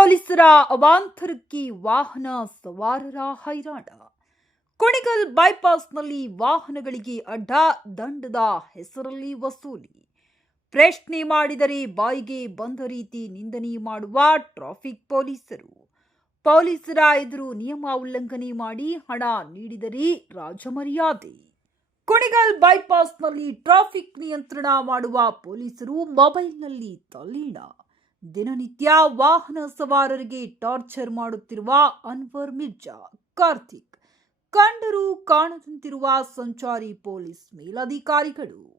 ಪೊಲೀಸರ ಅವಾಂತರಕ್ಕೆ ವಾಹನ ಸವಾರರ ಹೈರಾಣ. ಕುಣಿಗಲ್ ಬೈಪಾಸ್ನಲ್ಲಿ ವಾಹನಗಳಿಗೆ ಅಡ್ಡ ದಂಡದ ಹೆಸರಲ್ಲಿ ವಸೂಲಿ. ಪ್ರಶ್ನೆ ಮಾಡಿದರೆ ಬಾಯಿಗೆ ಬಂದ ರೀತಿ ನಿಂದನೆ ಮಾಡುವ ಟ್ರಾಫಿಕ್ ಪೊಲೀಸರು. ಪೊಲೀಸರ ಎದುರು ನಿಯಮ ಉಲ್ಲಂಘನೆ ಮಾಡಿ ಹಣ ನೀಡಿದರೆ ರಾಜಮರ್ಯಾದೆ. ಕುಣಿಗಲ್ ಬೈಪಾಸ್ನಲ್ಲಿ ಟ್ರಾಫಿಕ್ ನಿಯಂತ್ರಣ ಮಾಡುವ ಪೊಲೀಸರು ಮೊಬೈಲ್ನಲ್ಲಿ ತಲ್ಲೀನ ದಿನನಿತ್ಯ ವಾಹನ ಸವಾರರಿಗೆ ಟಾರ್ಚರ್ ಮಾಡುತ್ತಿರುವ ಅನ್ವರ್ ಮಿರ್ಜಾ ಕಾರ್ತಿಕ್. ಕಂಡರೂ ಕಾಣದಂತಿರುವ ಸಂಚಾರಿ ಪೊಲೀಸ್ ಮೇಲಧಿಕಾರಿಗಳು.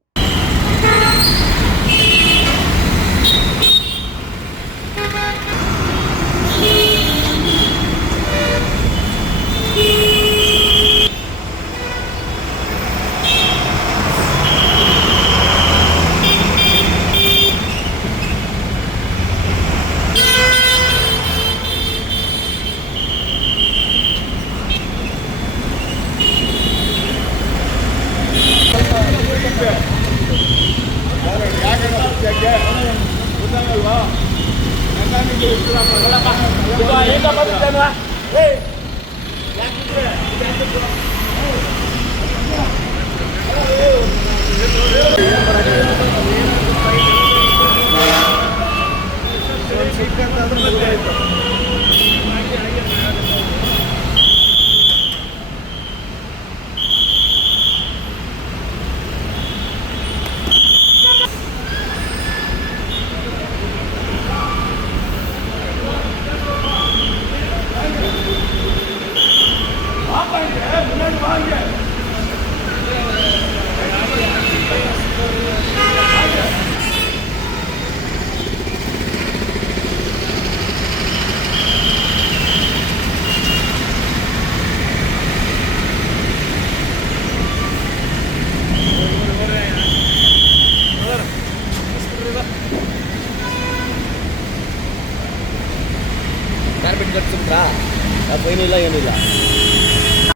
ಯಾರು ಬಿಟ್ಟು ಕಟ್ಸಿದ್ರಾ ಫೈನ್ ಇಲ್ಲ ಏನಿಲ್ಲ